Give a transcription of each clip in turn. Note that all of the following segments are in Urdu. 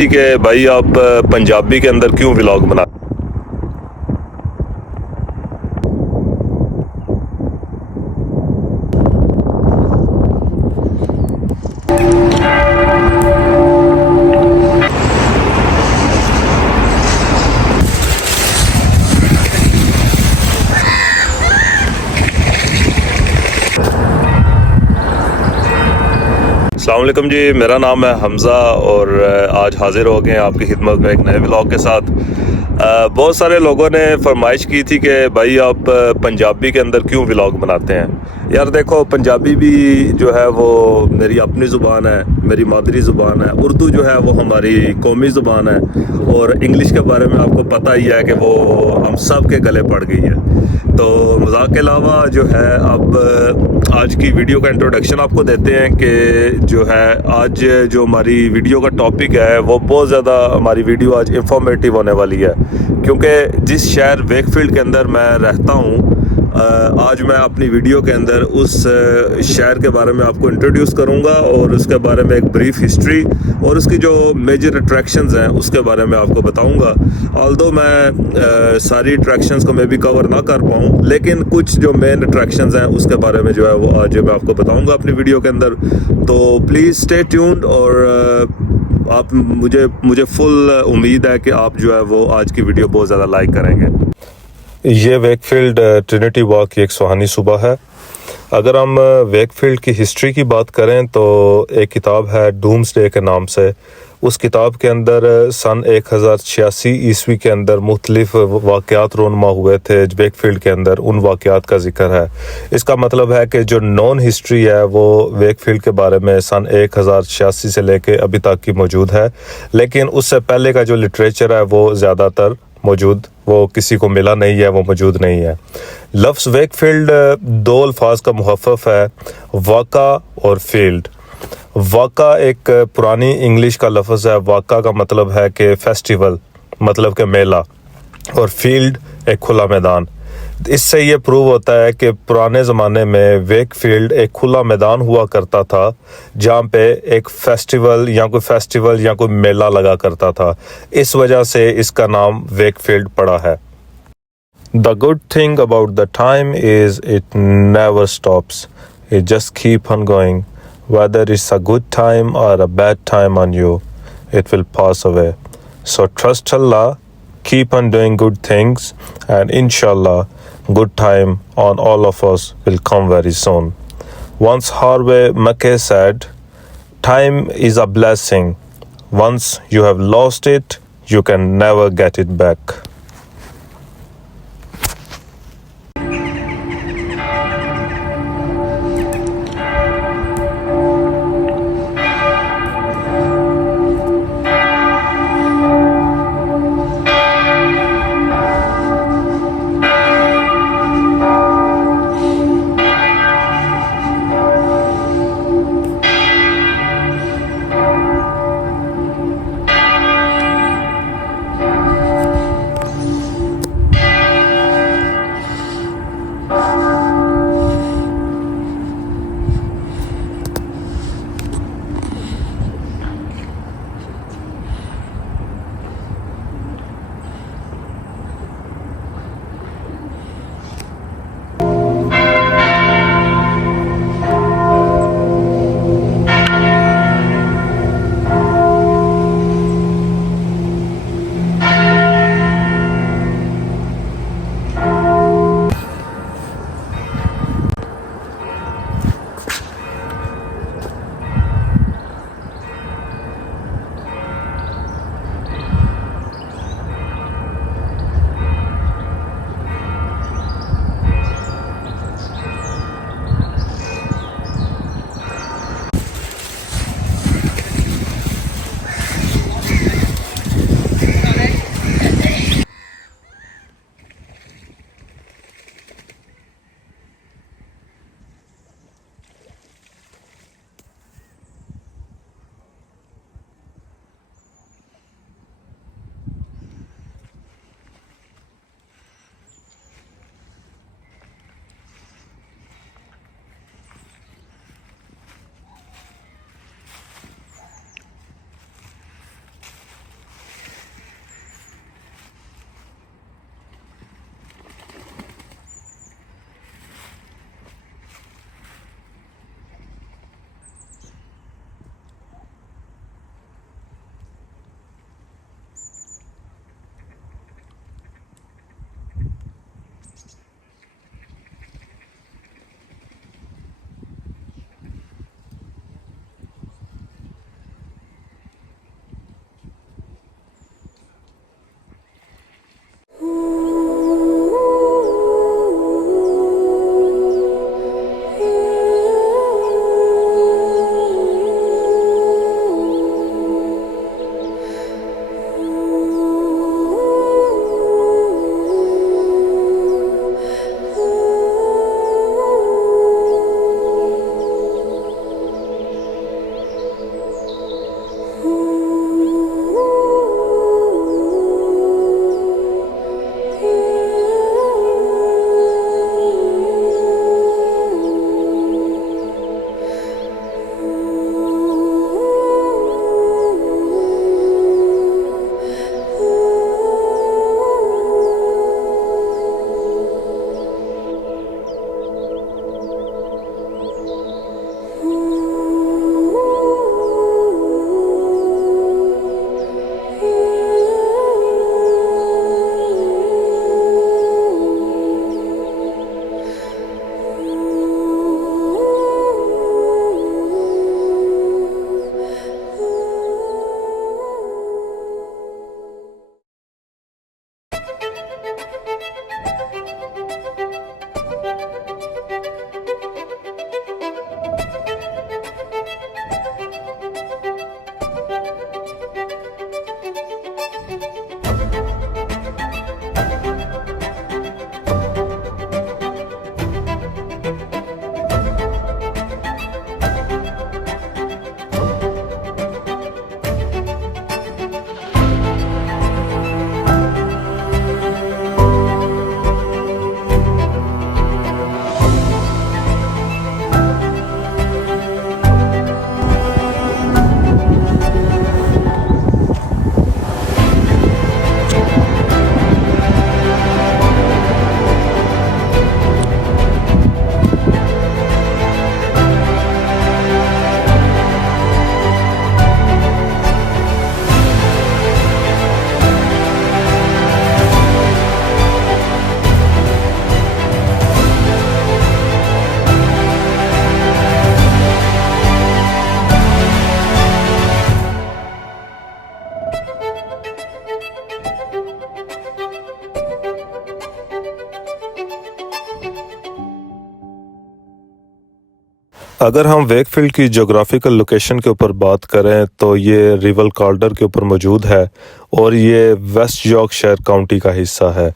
ٹھیک ہے بھائی، آپ پنجابی کے اندر کیوں ولاگ بنا؟ السلام علیکم جی، میرا نام ہے حمزہ اور آج حاضر ہو گئے ہیں آپ کی خدمت میں ایک نئے ولاگ کے ساتھ۔ بہت سارے لوگوں نے فرمائش کی تھی کہ بھائی آپ پنجابی کے اندر کیوں ولاگ بناتے ہیں؟ یار دیکھو، پنجابی بھی جو ہے وہ میری اپنی زبان ہے، میری مادری زبان ہے۔ اردو جو ہے وہ ہماری قومی زبان ہے، اور انگلش کے بارے میں آپ کو پتہ ہی ہے کہ وہ ہم سب کے گلے پڑ گئی ہے۔ تو مذاق کے علاوہ جو ہے اب آج کی ویڈیو کا انٹروڈکشن آپ کو دیتے ہیں کہ جو ہے آج جو ہماری ویڈیو کا ٹاپک ہے وہ بہت زیادہ، ہماری ویڈیو آج انفارمیٹیو ہونے والی ہے، کیونکہ جس شہر ویک فیلڈ کے اندر میں رہتا ہوں، آج میں اپنی ویڈیو کے اندر اس شہر کے بارے میں آپ کو انٹروڈیوس کروں گا اور اس کے بارے میں ایک بریف ہسٹری اور اس کی جو میجر اٹریکشنز ہیں اس کے بارے میں آپ کو بتاؤں گا۔ آلدو میں ساری اٹریکشنز کو میں بھی کور نہ کر پاؤں، لیکن کچھ جو مین اٹریکشنز ہیں اس کے بارے میں جو ہے وہ آج میں آپ کو بتاؤں گا اپنی ویڈیو کے اندر۔ تو پلیز اسٹے ٹیونڈ، اور آپ مجھے فل امید ہے کہ آپ جو ہے وہ آج کی ویڈیو بہت زیادہ لائک کریں گے۔ یہ ویک فیلڈ ٹرینٹی واک کی ایک سہانی صبح ہے۔ اگر ہم ویک فیلڈ کی ہسٹری کی بات کریں تو ایک کتاب ہے ڈومس ڈے کے نام سے۔ اس کتاب کے اندر سن 1086 عیسوی کے اندر مختلف واقعات رونما ہوئے تھے ویک فیلڈ کے اندر، ان واقعات کا ذکر ہے۔ اس کا مطلب ہے کہ جو نون ہسٹری ہے وہ ویک فیلڈ کے بارے میں سن 1086 سے لے کے ابھی تک کی موجود ہے، لیکن اس سے پہلے کا جو لٹریچر ہے وہ زیادہ تر موجود، وہ کسی کو ملا نہیں ہے، وہ موجود نہیں ہے۔ لفظ ویک فیلڈ دو الفاظ کا محفف ہے، واقع اور فیلڈ۔ واقع ایک پرانی انگلش کا لفظ ہے، واقع کا مطلب ہے کہ فیسٹیول، مطلب کہ میلہ، اور فیلڈ ایک کھلا میدان۔ اس سے یہ پروو ہوتا ہے کہ پرانے زمانے میں ویک فیلڈ ایک کھلا میدان ہوا کرتا تھا جہاں پہ ایک فیسٹیول یا کوئی میلہ لگا کرتا تھا، اس وجہ سے اس کا نام ویک فیلڈ پڑا ہے۔ The good thing about the time is it never stops. It just keep on going. Whether it's a good time or a bad time on you, it will pass away. So trust Allah, keep on doing good things, and inshallah, good time on all of us will come very soon. Once Harvey Mackay said, time is a blessing. Once you have lost it, you can never get it back. اگر ہم ویک فیلڈ کی جغرافیکل لوکیشن کے اوپر بات کریں تو یہ ریول کالڈر کے اوپر موجود ہے اور یہ ویسٹ یارکشائر کاؤنٹی کا حصہ ہے۔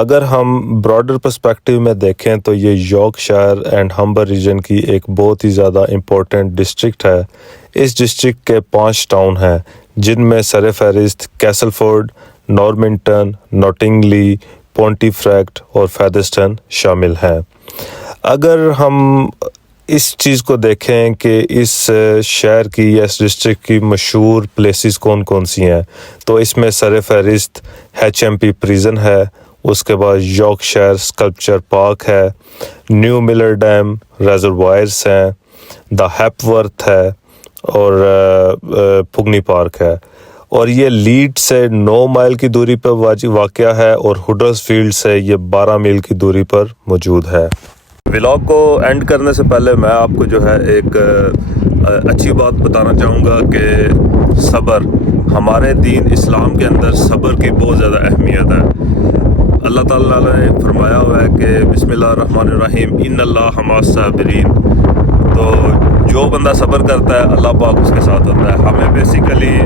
اگر ہم براڈر پرسپیکٹیو میں دیکھیں تو یہ یارکشائر اینڈ ہمبر ریجن کی ایک بہت ہی زیادہ امپورٹنٹ ڈسٹرکٹ ہے۔ اس ڈسٹرکٹ کے 5 ٹاؤن ہیں جن میں سر فہرست کیسلفورڈ، نارمنٹن، نوٹنگلی، پونٹیفریکٹ اور فیدرسٹن شامل ہیں۔ اگر ہم اس چیز کو دیکھیں کہ اس شہر کی یا اس ڈسٹرکٹ کی مشہور پلیسز کون کون سی ہیں تو اس میں سر فہرست HMP پریزن ہے، اس کے بعد یارکشائر اسکلپچر پارک ہے، نیو ملر ڈیم ریزروائرس ہیں، دا ہیپورتھ ہے اور پگنی پارک ہے، اور یہ لیڈ سے 9 مائل کی دوری پر واقع ہے اور ہڈرس فیلڈ سے یہ 12 میل کی دوری پر موجود ہے۔ ولاگ کو اینڈ کرنے سے پہلے میں آپ کو جو ہے ایک اچھی بات بتانا چاہوں گا کہ صبر، ہمارے دین اسلام کے اندر صبر کی بہت زیادہ اہمیت ہے۔ اللہ تعالیٰ نے فرمایا ہوا ہے کہ بسم اللہ الرحمن الرحیم ان اللہ مع الصابرین، تو جو بندہ صبر کرتا ہے اللہ پاک اس کے ساتھ ہوتا ہے۔ ہمیں بیسیکلی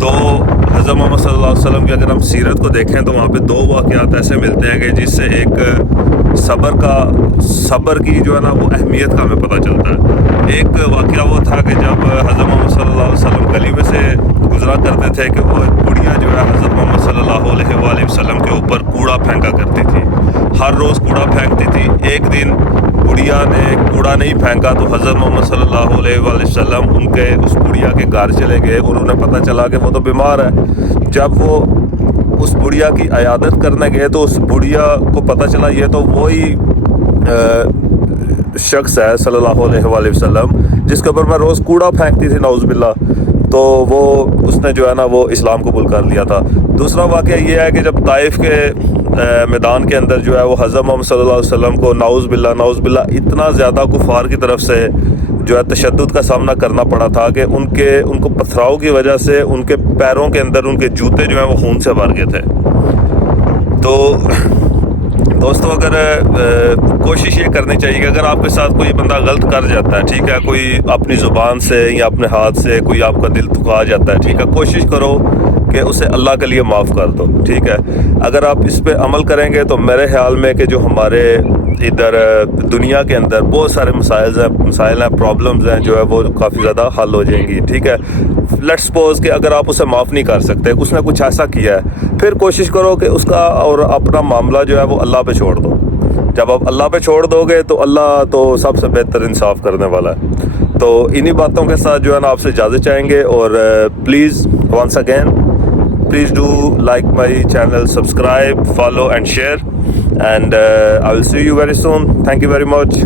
دو حضرت محمد صلی اللہ علیہ وسلم کی اگر ہم سیرت کو دیکھیں تو وہاں پہ 2 واقعات ایسے ملتے ہیں کہ جس سے ایک صبر کی جو ہے نا وہ اہمیت کا ہمیں پتہ چلتا ہے۔ ایک واقعہ وہ تھا کہ جب حضرت محمد صلی اللہ علیہ وسلم گلی میں سے گزرا کرتے تھے کہ وہ بڑھیا جو ہے حضرت محمد صلی اللہ علیہ وآلہ وسلم کے اوپر کوڑا پھینکا کرتی تھی، ہر روز کوڑا پھینکتی تھی۔ ایک دن بڑھیا نے کوڑا نہیں پھینکا تو حضرت محمد صلی اللہ علیہ وآلہ وسلم ان کے اس بڑھیا کے گھر چلے گئے اور انہیں پتہ چلا کہ وہ تو بیمار ہے۔ جب وہ اس بڑھیا کی عیادت کرنے گئے تو اس بڑھیا کو پتہ چلا یہ تو وہی شخص ہے صلی اللہ علیہ وآلہ وسلم جس کے اوپر میں روز کوڑا پھینکتی تھی، نعوذ باللہ، تو وہ اس نے جو ہے نا وہ اسلام قبول کر لیا تھا۔ دوسرا واقعہ یہ ہے کہ جب طائف کے میدان کے اندر جو ہے وہ حضرت محمد صلی اللہ علیہ وسلم کو نعوذ باللہ اتنا زیادہ کفار کی طرف سے جو ہے تشدد کا سامنا کرنا پڑا تھا کہ ان کو پتھراؤ کی وجہ سے ان کے پیروں کے اندر ان کے جوتے جو ہیں وہ خون سے بھر گئے تھے۔ تو دوستو اگر کوشش یہ کرنی چاہیے کہ اگر آپ کے ساتھ کوئی بندہ غلط کر جاتا ہے، ٹھیک ہے، کوئی اپنی زبان سے یا اپنے ہاتھ سے کوئی آپ کا دل دکھا جاتا ہے، ٹھیک ہے، کوشش کرو کہ اسے اللہ کے لیے معاف کر دو، ٹھیک ہے۔ اگر آپ اس پہ عمل کریں گے تو میرے خیال میں کہ جو ہمارے ادھر دنیا کے اندر بہت سارے مسائل ہیں، پرابلمز ہیں جو ہے وہ کافی زیادہ حل ہو جائیں گی، ٹھیک ہے۔ لیٹس سپوز کہ اگر آپ اسے معاف نہیں کر سکتے، اس نے کچھ ایسا کیا ہے، پھر کوشش کرو کہ اس کا اور اپنا معاملہ جو ہے وہ اللہ پہ چھوڑ دو۔ جب آپ اللہ پہ چھوڑ دو گے تو اللہ تو سب سے بہتر انصاف کرنے والا ہے۔ تو انہی باتوں کے ساتھ جو ہے نا آپ سے اجازت چاہیں گے، اور please once again please do like my channel, subscribe, follow and share, and I will see you very soon. Thank you very much.